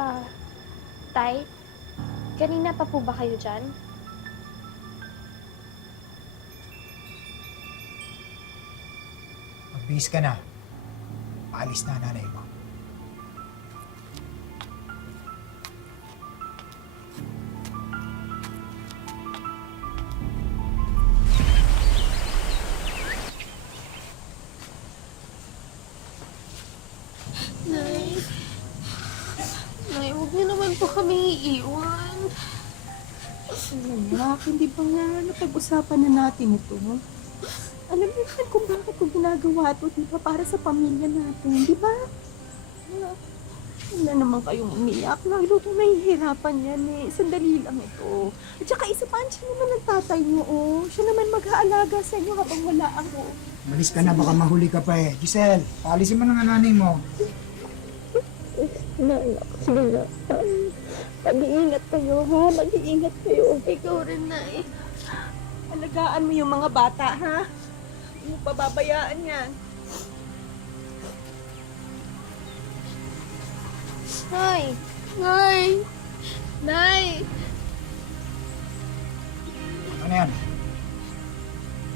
Ah, Tay, kanina pa po ba kayo dyan? Magbihis ka na. Paalis na nanay mo. Nay, Nay, huwag niyo naman po kami iiwan. Anak, hindi ba nga napag-usapan na natin ito? Alam niyo naman kung bakit ko ginagawa ito, di ba? Para sa pamilya natin, di ba? Wala naman kayong umiyak. Lalo kung nahihirapan yan eh. Sandali lang ito. At saka isa pa, siya naman ang tatay niyo, oh. Siya naman mag-aalaga sa inyo habang wala ako. Malis ka na, baka mahuli ka pa eh. Giselle, paalisin mo na nga nanay mo. Nay, sige na. Mag-iingat kayo, ha? Mag-iingat kayo. Ikaw rin, Nay. Alagaan mo yung mga bata, ha? Hindi mo pababayaan yan. Nay! Nay! Nay! Ano yan?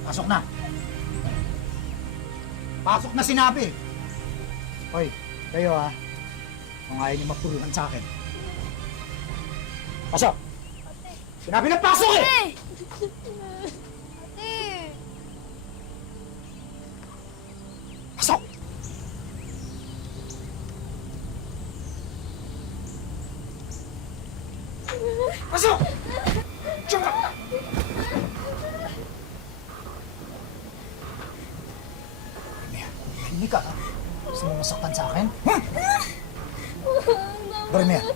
Pasok na. Pasok na sinabi. Hoy, kayo ha. Kung ayaw niyo mapuluhan sa akin. Pasok! Sinabi na pasok eh! Ate! Pasok! Pasok! Diyan ka! Barmea, hindi ka ha? Gusto mo masaktan sa akin? Barmea,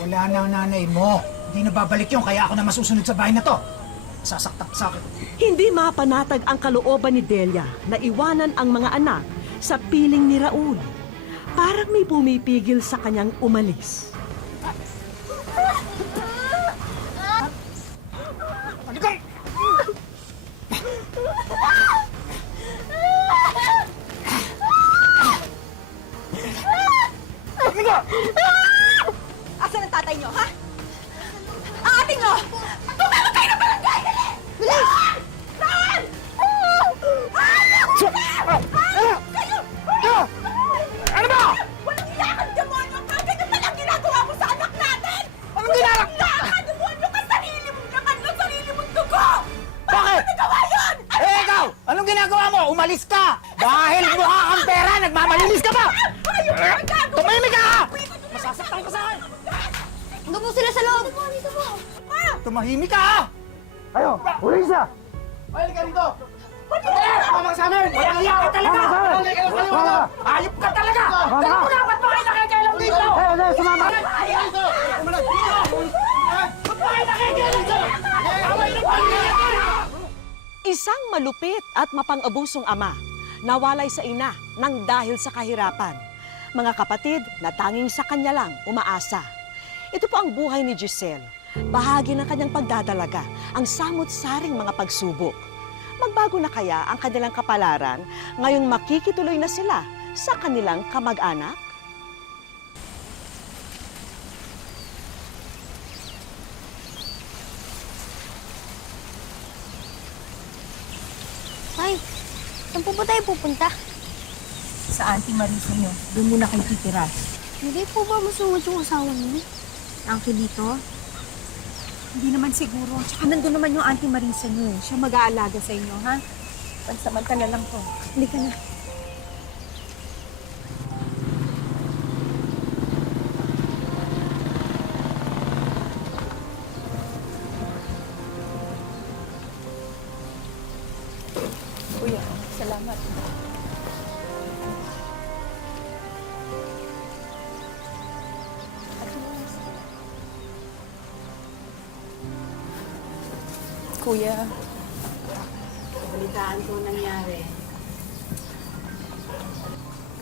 wala na ang nanay mo. Hindi na babalik yun, kaya ako na masusunod sa bahay na to. Sasaktan ka sa akin. Hindi mapanatag ang kalooban ni Delia na iwanan ang mga anak sa piling ni Raul. Parang may pumipigil sa kanyang umalis. Ano ka? Ano ka? Asan ang tatay niyo, ha? Ang ating niyo! Tumawag kayo ng barangay! Dali! Bilis! Saan? Ano ba? Walang iyakan, demonyo! Ang ganyan palang ginagawa mo sa anak natin! Anong ginagawa? Iyakan, demonyo ka! Sarili mo naman ng sarili mong dugo! Bakit? Nagawa yun! Eh, ikaw! Anong ginagawa mo? Umalis ka! Dahil mukha kang pera, nagmamalinis ka ba? Tumimik ka! Masasaktan ka sa akin! Ano po sila sa loob? Tumahimik ka ha! Ayo! Huli siya! Ay, ka rito! Tama sa amin! Walang iyak ka talaga! Ayop ka talaga! Kaya mo dapat ba kayo nakikailam dito? Sumama! Ba't ba kayo nakikailam dito? Away ng pamilya! Isang malupit at mapang-abusong ama nawalay sa ina nang dahil sa kahirapan. Mga kapatid na tanging sa kanya lang umaasa. Ito po ang buhay ni Giselle. Bahagi ng kanyang pagdadalaga ang samot-saring mga pagsubok. Magbago na kaya ang kanilang kapalaran ngayong makikituloy na sila sa kanilang kamag-anak? Ay, saan po ba tayo pupunta? Sa Auntie Marisa niyo, doon muna kayo titira. Hindi po ba masungod yung asawa niyo? Uncle dito? Hindi naman siguro. Tsaka nandun naman yung Auntie Marisa niyo. Siya mag-aalaga sa inyo, ha? Pansamantala lang to. Hindi ka na. Kuya, salamat. Kuya, Balitaan ko nangyari.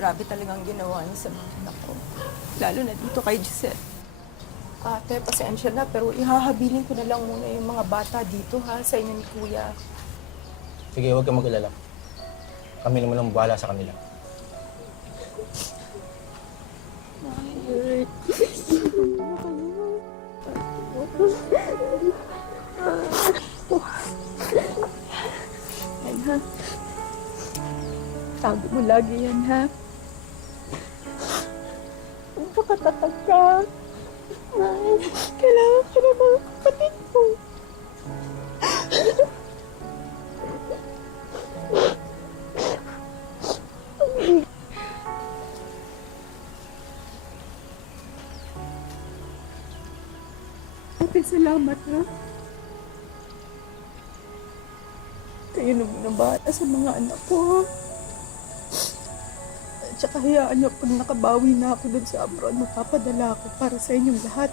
grabe talagang ginawa niya sa mga anak ko. Lalo na dito kay Giselle. Ate, pasensya na, pero ihahabilin ko na lang muna yung mga bata dito, ha, sa inyo ni Kuya. Sige, huwag kang mag-alala. Kami naman ang bahala sa kanila. Nay, Yan ha. Sabi mo lagi yan ha. Pagkatatag ka. Nay, kailangan ka na mga kapatid ko. Ate, salamat ha. Kayo na muna bahala sa mga anak ko ha. At saka hayaan niyo pag nakabawi na ako dun sa abroad, mapapadala ako para sa inyong lahat.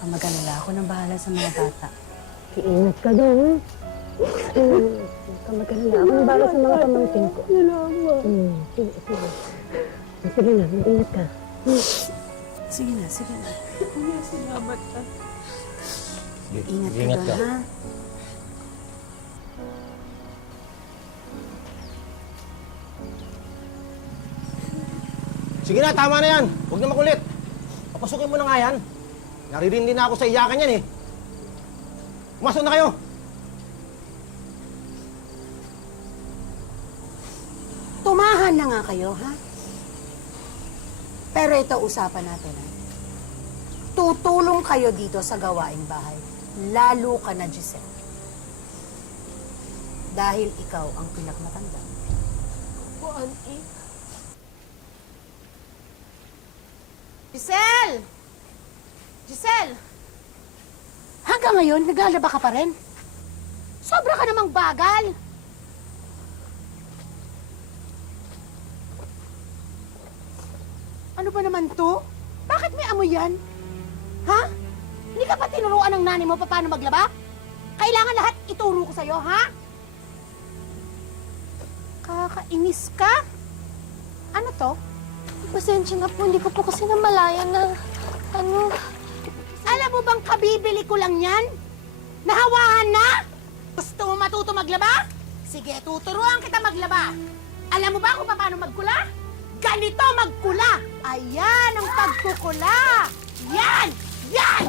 Mag-alala ako nang bahala sa mga bata. Iingat ka doon. Huwag ka mag-alala. Ako nang bahala sa mga pamangkin ko. Salamat. Sige, sige. Sige na, mag-ingat ka. Sige na, sige na. Kuya, salamat ha. Ingat ka Ingat doon, ha? Sige na, tama na yan. Huwag na makulit. Papasukin mo na nga yan. Naririndi na ako sa iyakan yan eh. Pumasok na kayo. Tumahan na nga kayo, ha? Pero ito usapan natin, ha? Tutulong kayo dito sa gawaing bahay. Lalo ka na, Giselle. Dahil ikaw ang pinakamatanda. Po, Auntie. Giselle! Giselle! Hanggang ngayon, naglalaba ka pa rin? Sobra ka namang bagal! Ano ba naman to? Bakit may amoy yan? Ha? Hindi ka pa tinuruan ng nanay mo paano maglaba? Kailangan lahat ituro ko sa'yo, ha? Kakainis ka? Ano to? Pasensya na po, hindi ko po kasi namalayan na, Alam mo bang kabibili ko lang yan? Nahawahan na? Gusto mo matuto maglaba? Sige, tuturuan kita maglaba. Alam mo ba kung paano magkula? Ganito magkula! Ayan ang pagkukula! Yan! Yan!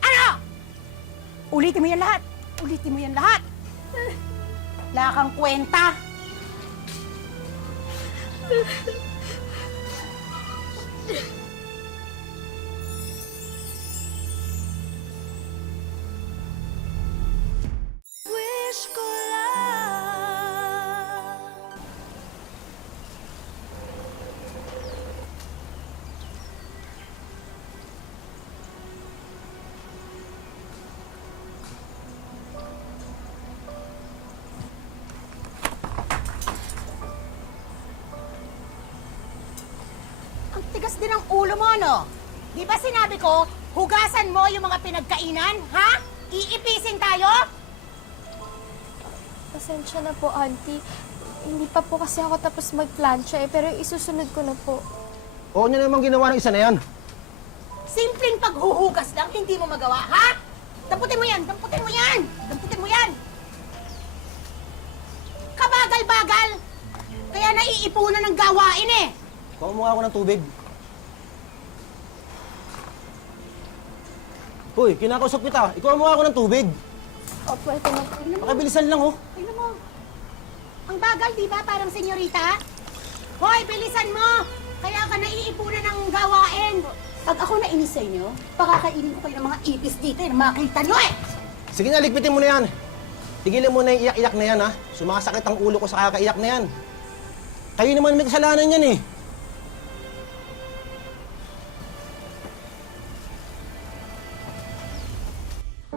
Ano? Ulitin mo yan lahat! Ulitin mo yan lahat! Wala kang kwenta! Wish ko lang Ang tigas din ang ulo mo, no? Di ba sinabi ko, hugasan mo yung mga pinagkainan, ha? Iipisin tayo? Pasensya na po, Auntie. Hindi pa po kasi ako tapos magplansya pero isusunod ko na po. Oo niya namang ginawa ng isa na yan. Simpleng paghuhugas lang, hindi mo magawa, ha? Damputin mo yan! Damputin mo yan! Damputin mo yan! Kabagal-bagal! Kaya naiipunan ng gawain eh! Kuha mo nga ako ng tubig. Hoy, kinakausap kita. Ikuha mo nga ako ng tubig. Opo, ito na po. Pakibilisan lang, oh. Tingnan mo. Ang bagal, di ba? Parang senyorita. Hoy, bilisan mo! Kaya ka naiipunan ng gawain. Pag ako nainis sa inyo, pakakainin ko kayo ng mga ipis dito eh. Makita nyo eh! Sige na, ligpitin mo na yan. Tigilan mo na yung iyak-iyak na yan, ha? Sumakasakit ang ulo ko sa kakaiyak na yan. Kayo naman may kasalanan yan, eh.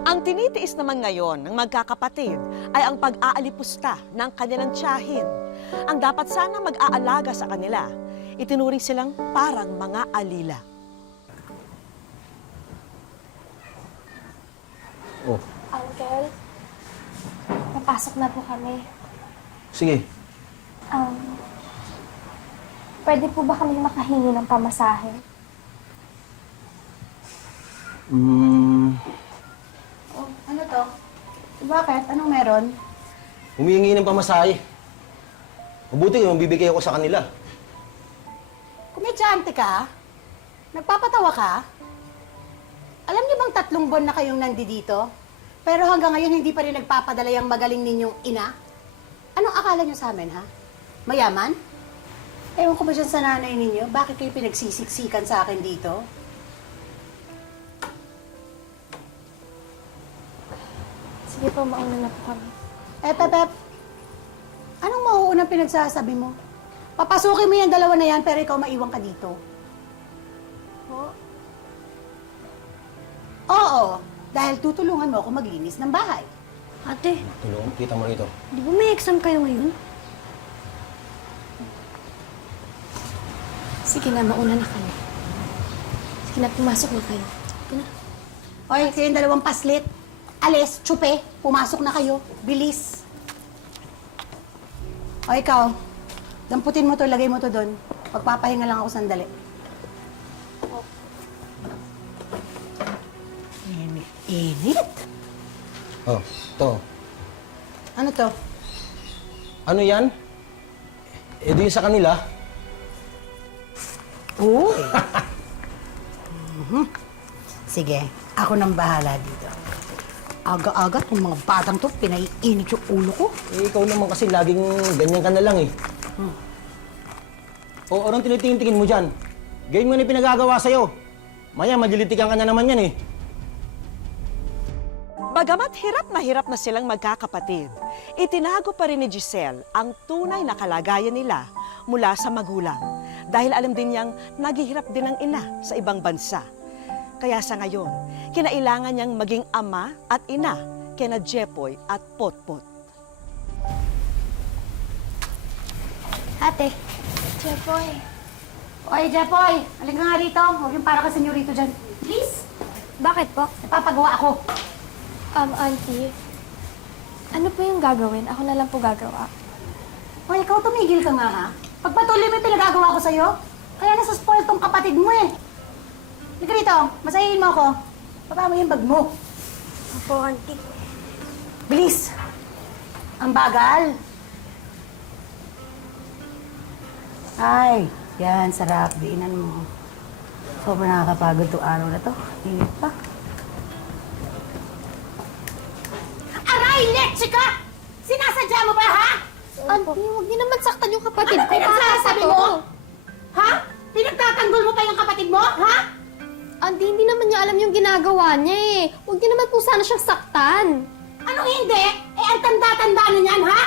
Ang tinitiis naman ngayon ng magkakapatid ay ang pag-aalipusta ng kanilang tiyahin. Ang dapat sana mag-aalaga sa kanila, itinuring silang parang mga alila. Oh, Uncle, papasok na po kami. sige. Pwede po ba kami makahingi ng pamasahe? Oh, ano to? Bakit? Anong meron? Humihingi ng pamasahe. Mabuti yung bibigay ako sa kanila. Komedyante ka? Nagpapatawa ka? Alam niyo bang 3 buwan na kayong nandito? Pero hanggang ngayon hindi pa rin nagpapadala yung magaling ninyong ina? Anong akala niyo sa amin, ha? Mayaman? Ewan ko ba dyan sa nanay ninyo? Bakit kayo pinagsisiksikan sa akin dito? Sige po, mauna na po kami. Pep, anong mauunang pinagsasabi mo? Papasukin mo yung 2 na yan, pero ikaw maiwan ka dito. Po? Oo, dahil tutulungan mo ako maglinis ng bahay. Ate, Tulong, kita mo rito. di ba may exam kayo ngayon? Sige na, mauna na kami. Sige na, pumasok na kayo. Sige na. Hoy, kayong 2 paslit. Alis, tsupe, pumasok na kayo. Bilis. O ikaw, damputin mo to, lagay mo to doon. Magpapahinga lang ako sandali. Init. Oh, to. Ano to? Ano yan? Eh di sa kanila. Uy. Sige, ako nang bahala dito. Aga-aga tong mga batang to, pinaiinit yung ulo ko. Eh, ikaw naman kasi laging ganyan ka na lang eh. O, anong tinitingin-tingin mo dyan? Gawin mo na yung pinagagawa sa'yo. Maya, magilitikan ka na naman yan eh. Bagamat hirap na silang magkakapatid, itinago pa rin ni Giselle ang tunay na kalagayan nila mula sa magulang. Dahil alam din niyang naghihirap din ang ina sa ibang bansa. Kaya sa ngayon, kinailangan niyang maging ama at ina kina Jepoy at Potpot. Ate. Jepoy, Oy, Jepoy, halika nga rito. Huwag yung para ka senyorito dyan. Please. bakit po? Napapagawa ako. Auntie, ano po yung gagawin? Ako na lang po gagawa. Hoy, ikaw tumigil ka nga, ha? Pagpatuloy mo yung pinagagawa ko sa'yo, kaya nasa spoil tong kapatid mo eh. Halika rito, masahihin mo ako. Baba mo yung bag mo. Opo, Auntie. Bilis! Ang bagal. Ay, yan, sarap. Diinan mo. Sobrang nakakapagod itong araw na to. Init pa. Aray, leche ka! Sinasadya mo ba, ha? Auntie, huwag niyo naman saktan yung kapatid Ano ko. pinagsasabi mo? Ha? Pinagtatanggol mo pa yung kapatid mo, ha? Auntie, hindi naman niya alam yung ginagawa niya eh. Huwag niyo naman po sana siyang saktan. Anong hindi? Eh, ang tanda-tanda na niyan, ha?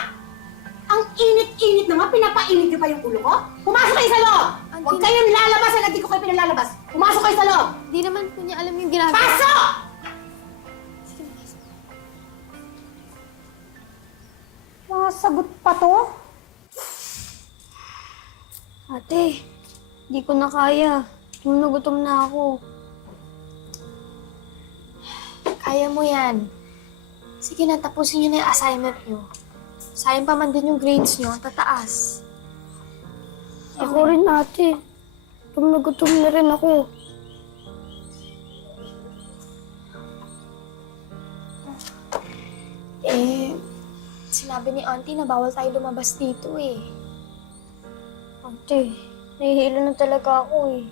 Ang init-init na nga, pinapainit niyo pa yung ulo ko? Pumasok kayo sa loob! Huwag kayong lalabas at hindi ko kayo pinalalabas. Pumasok kayo sa loob! Hindi naman po niya alam yung ginagawa. Pasok! Mga sagot pa to? Ate, di ko na kaya. Gutom na ako. Kaya mo yan. Sige na, tapusin niyo na yung assignment niyo. Sayang pa man din yung grades niyo, tataas. Ako rin, ate. Gutom na rin ako. Sinabi ni auntie na bawal tayo lumabas dito eh. Ate, nahihilo na talaga ako eh.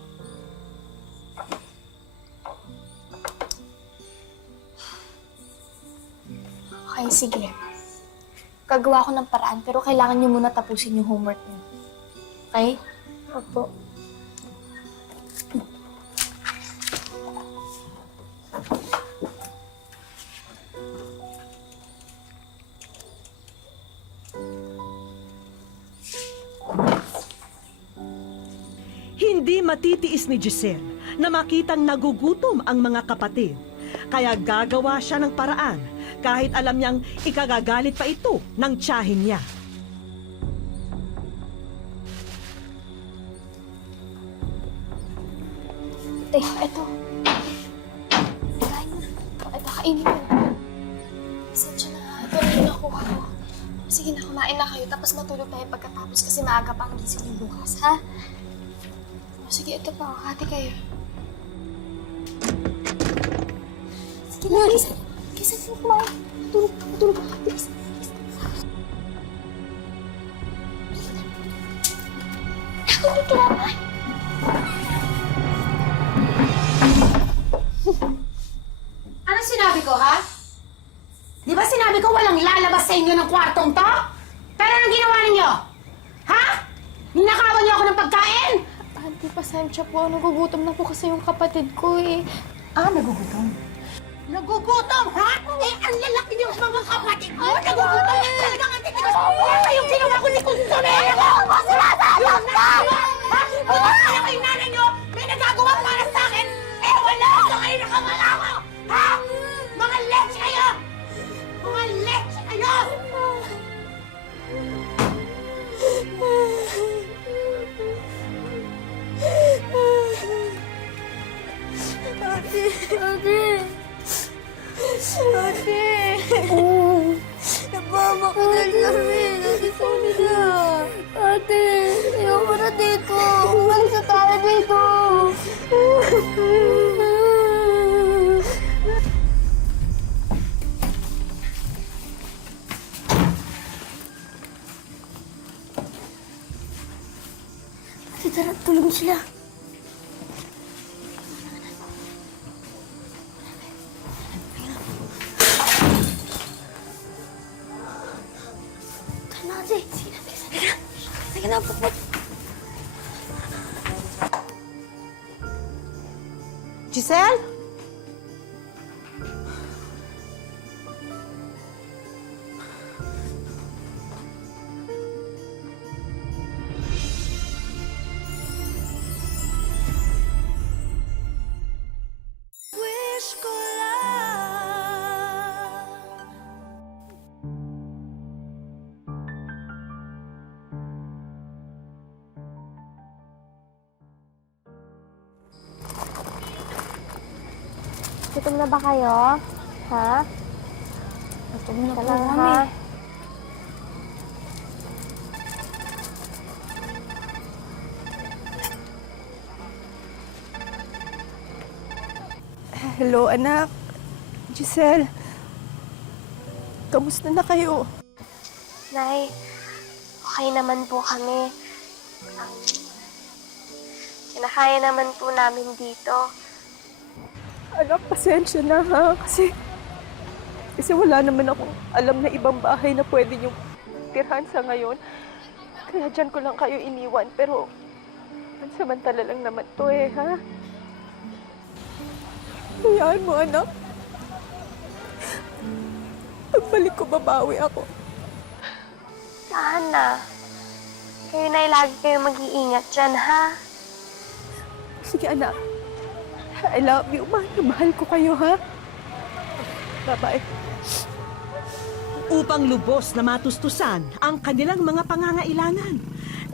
Okay, sige. Gagawa ko ng paraan pero kailangan niyo muna tapusin yung homework niyo. Okay? Opo. Hindi matitiis ni Giselle na makitang nagugutom ang mga kapatid. Kaya gagawa siya ng paraan kahit alam niyang ikagagalit pa ito ng tiyahin niya. Ate, eto. Kain na. Ito, kainin mo. Pasensya na. Ito na yung nakuha ko. Sige na, kumain na kayo. Tapos matulog tayo pagkatapos kasi maaga pa ang gising yung bukas, ha? Sige, ito pa. Hati kayo. Sige na, Lisa. Kisa na kumain. Tulog. Bilis. Ako dito naman. sa inyo ng kwartong to? Pero anong ginawa ninyo? Ha? Ninakawan niyo ako ng pagkain? Ate, pasensya po. Nagugutom na po kasi yung kapatid ko eh. Nagugutom? Nagugutom, ha? Eh, ang lalaki niyo mga kapatid mo. Nagugutom? Talagang ang titigas. Wala kayong ginawa ko ni Kunsonera ko. Sinasalam na! Ha? Bukas kaya kayo nanay niyo, may nagagawa para sa akin. Eh, wala! So kayo nakamalawa! Ha? Mga leche kayo! Mga leche kayo! Ate! Ate! Ate! Nabama ko na namin. Ate, sorry na. Ate, ayoko na dito. Umalis na tayo dito. Ate, tara, tulog sila. Ate, sige na. Sige na, puput. Giselle? Gutom na ba kayo? Ha? Gutom na po kami. Hello, anak. Giselle. Kamusta na kayo? Nay, okay naman po kami. Kinakaya naman po namin dito. Anak, pasensya na ha. Kasi wala naman ako alam na ibang bahay na pwede niyong tirhan sa ngayon. Kaya dyan ko lang kayo iniwan. Pero, pansamantala lang naman to eh, ha? Hayaan mo, anak. Pagbalik ko, babawi ako. Sana. Kayo na lagi kayo mag-iingat dyan, ha? Sige, anak. I love you. Mahal ko kayo, ha? Bye-bye. Upang lubos na matustusan ang kanilang mga pangangailangan,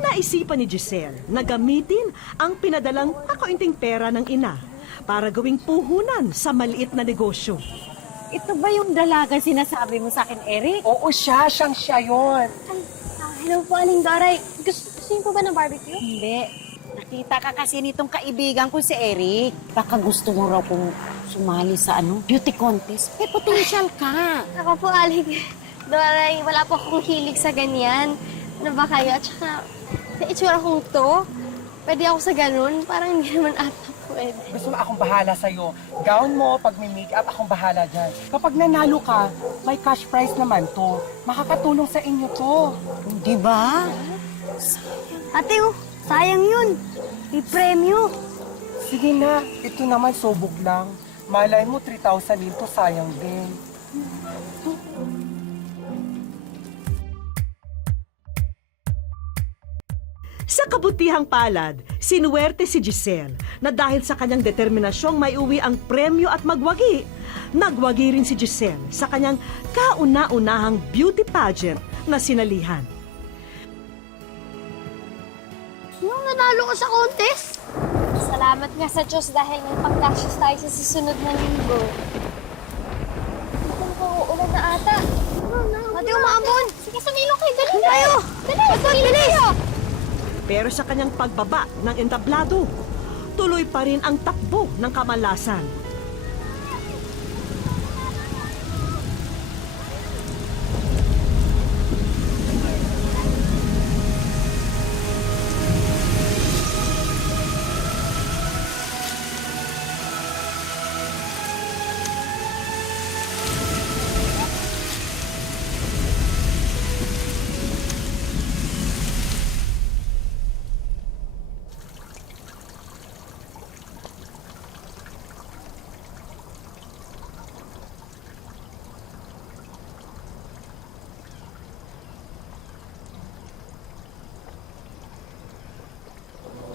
naisipan ni Giselle na gamitin ang pinadalang kaunting pera ng ina para gawing puhunan sa maliit na negosyo. Ito ba yung dalaga sinasabi mo sa akin, Eric? Oo, siyang siya yun. Hello po, Aling Doray. Gusto niyo po ba ng barbecue? Hindi. Nakita ka kasi nitong kaibigan ko si Eric. Baka gusto mo raw kung sumali sa beauty contest. May potential ka. Ako po, Aling Doray. Wala po akong hilig sa ganyan. Ano ba kayo? At saka, sa itsura kong to, pwede ako sa ganun. Parang hindi naman ata pwede. Gusto mo akong bahala sa'yo. Gown mo, pag may makeup, akong bahala dyan. Kapag nanalo ka, may cash prize naman to. Makakatulong sa inyo to. Di ba? Ate, sayang yun. May premyo. Sige na, ito naman subok lang. Malay mo, 3,000 dito, sayang din. Sa kabutihang palad, sinuwerte si Giselle na dahil sa kanyang determinasyong maiuwi ang premyo at magwagi, nagwagi rin si Giselle sa kanyang kauna-unahang beauty pageant na sinalihan. Yung nanalo ka sa contest? Salamat nga sa Diyos dahil may pangkasya tayo sa susunod na linggo. Mukhang uulan na ata. Ate, umaambon! Sige, sumilong kayo! Dali tayo! Dali! Dali kayo! Pero sa kanyang pagbaba ng entablado, tuloy pa rin ang takbo ng kamalasan.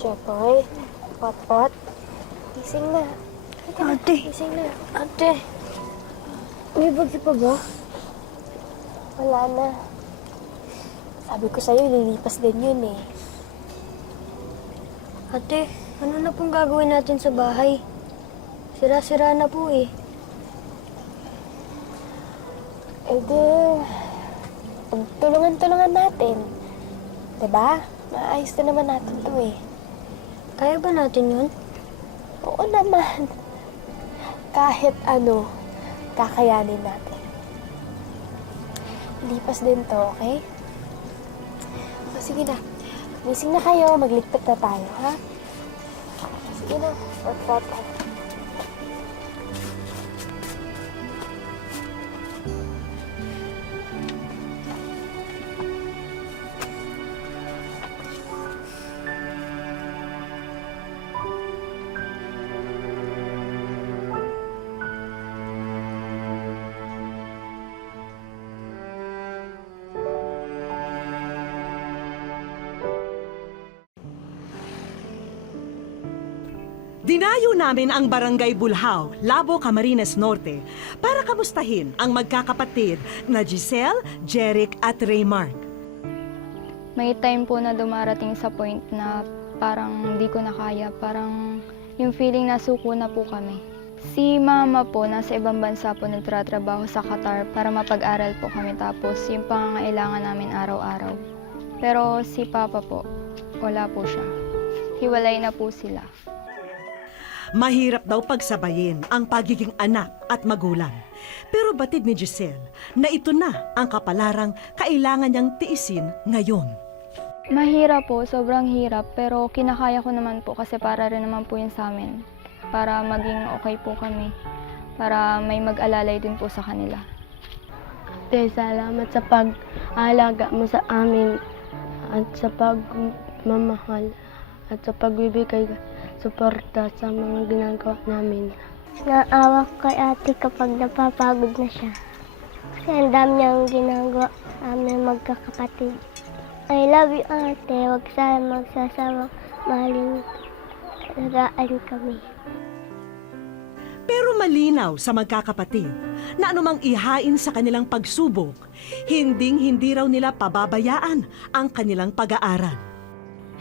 Jepoy, Pot-Pot, gising na. Ate. Gising na. Ate. May bagyo pa ba? Wala na. Sabi ko sa'yo, lilipas din yun eh. Ate, ano na pong gagawin natin sa bahay? Sira-sira na po eh. Eh di, tulungan-tulungan natin. Diba? Maayos na naman natin to eh. Kaya ba natin yun? Oo naman. Kahit ano, kakayanin natin. Lipas din to, okay? O, sige na. Gising na kayo, magligpit na tayo, ha? Sige na, Pot-Pot. Dinayo namin ang Barangay Bulhaw, Labo, Camarines Norte para kamustahin ang magkakapatid na Giselle, Jeric at Raymark. May time po na dumarating sa point na parang hindi ko na kaya, parang yung feeling na suko na po kami. Si mama po, nasa ibang bansa po nagtratrabaho sa Qatar para mapag-aral po kami, tapos yung pangangailangan namin araw-araw. Pero si papa po, wala po siya. Hiwalay na po sila. Mahirap daw pagsabayin ang pagiging anak at magulang. Pero batid ni Giselle na ito na ang kapalarang kailangan niyang tiisin ngayon. Mahirap po, sobrang hirap, pero kinakaya ko naman po kasi para rin naman po yun sa amin. Para maging okay po kami. Para may mag-alalay din po sa kanila. Ate, salamat sa pag-aalaga mo sa amin at sa pagmamahal at sa pagbibigay suporta sa mga ginagawa namin. Naawa ko kay ate kapag napapagod na siya. Kasi ang dami niyang ginagawa amin magkakapatid. I love you, ate. Huwag sana magsasawang mahalin. Alagaan kami. Pero malinaw sa magkakapatid na anumang ihain sa kanilang pagsubok, hindi raw nila pababayaan ang kanilang pag-aaral.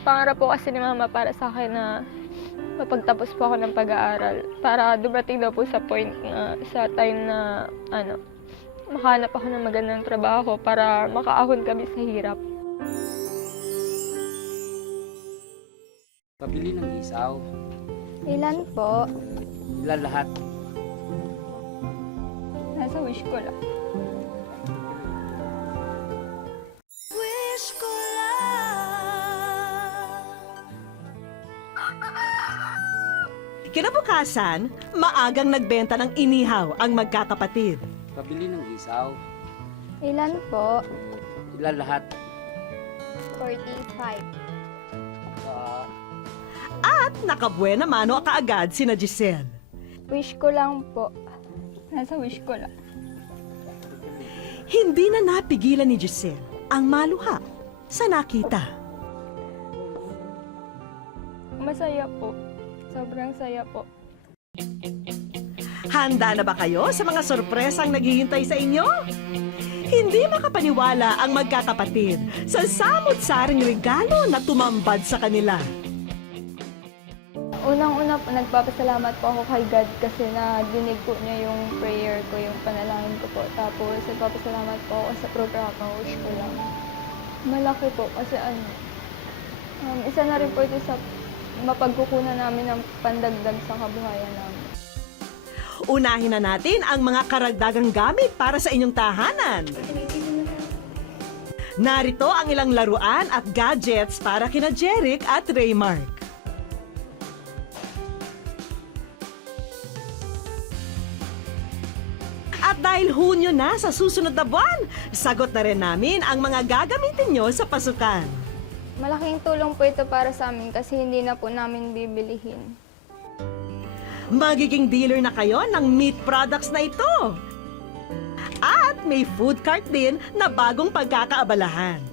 Pangarap po kasi ni mama para sa akin na mapagtapos po ako ng pag-aaral para dumating daw po sa point na sa time na makahanap ako ng magandang trabaho para makaahon kami sa hirap. Pabili ng isaw. Ilan po? Ilan lahat? Nasa wish ko lang. Kinabukasan, maagang nagbenta ng inihaw ang magkakapatid. Pabili ng isaw. Ilan po? Ilan lahat? 45. At nakabuena mano kaagad sina Giselle. Wish ko lang po. Nasa wish ko lang. Hindi na napigilan ni Giselle ang maluha sa nakita. Masaya po. Sobrang saya po. Handa na ba kayo sa mga sorpresang naghihintay sa inyo? Hindi makapaniwala ang magkakapatid sa samot-saring regalo na tumambad sa kanila. Unang-una po, nagpapasalamat po ako kay God kasi nadinig po niya yung prayer ko, yung panalangin ko po. Tapos, nagpapasalamat po ako sa programa, wish ko lang. Malaki po kasi isa na rin po ito sa mapagkukunan namin ng pandagdag sa kabuhayan namin. Unahin na natin ang mga karagdagang gamit para sa inyong tahanan. Narito ang ilang laruan at gadgets para kina Jeric at Raymark. At dahil Hunyo na sa susunod na buwan, sagot na rin namin ang mga gagamitin nyo sa pasukan. Malaking tulong po ito para sa amin kasi hindi na po namin bibilihin. Magiging dealer na kayo ng meat products na ito. At may food cart din na bagong pagkakaabalahan.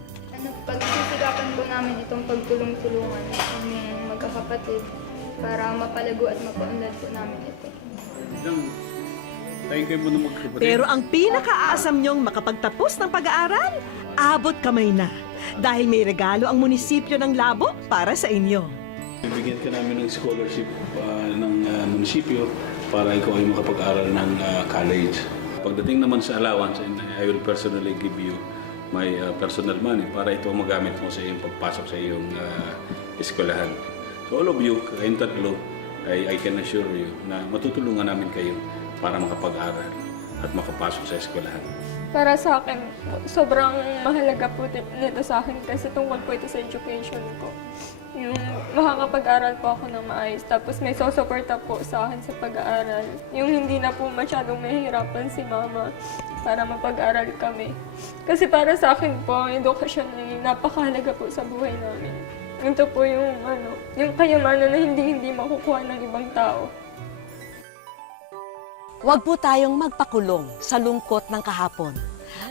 Pagsisigapan po namin itong pagtulong-tulungan ang kapatid para mapalago at mapaunlad po namin ito. Pero ang pinakaasam niyong makapagtapos ng pag-aaral, abot kamay na. Dahil may regalo ang munisipyo ng Labo para sa inyo. Bibigyan ka namin ng scholarship ng munisipyo para ikaw ay makapag-aral ng college. Pagdating naman sa allowance, I will personally give you my personal money para ito magamit mo sa iyong pagpasok sa iyong eskwelahan. So all of you, kayong tatlo, I can assure you na matutulungan namin kayo para makapag-aral at makapasok sa eskwelahan. Para sa akin, sobrang mahalaga po nito sa akin kasi tungkol po ito sa education ko. Yung makakapag-aral po ako ng maayos, tapos may sosuporta po sa akin sa pag-aaral. Yung hindi na po masyadong mahihirapan si mama para mapag-aral kami. Kasi para sa akin po, ang edukasyon ay napakahalaga po sa buhay namin. Ito po yung, yung kayamanan na hindi makukuha ng ibang tao. Huwag po tayong magpakulong sa lungkot ng kahapon.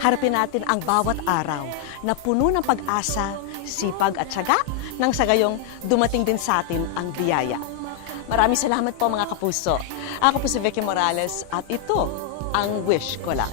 Harapin natin ang bawat araw na puno ng pag-asa, sipag at tiyaga nang sa gayong dumating din sa atin ang biyaya. Maraming salamat po mga kapuso. Ako po si Vicky Morales at ito ang wish ko lang.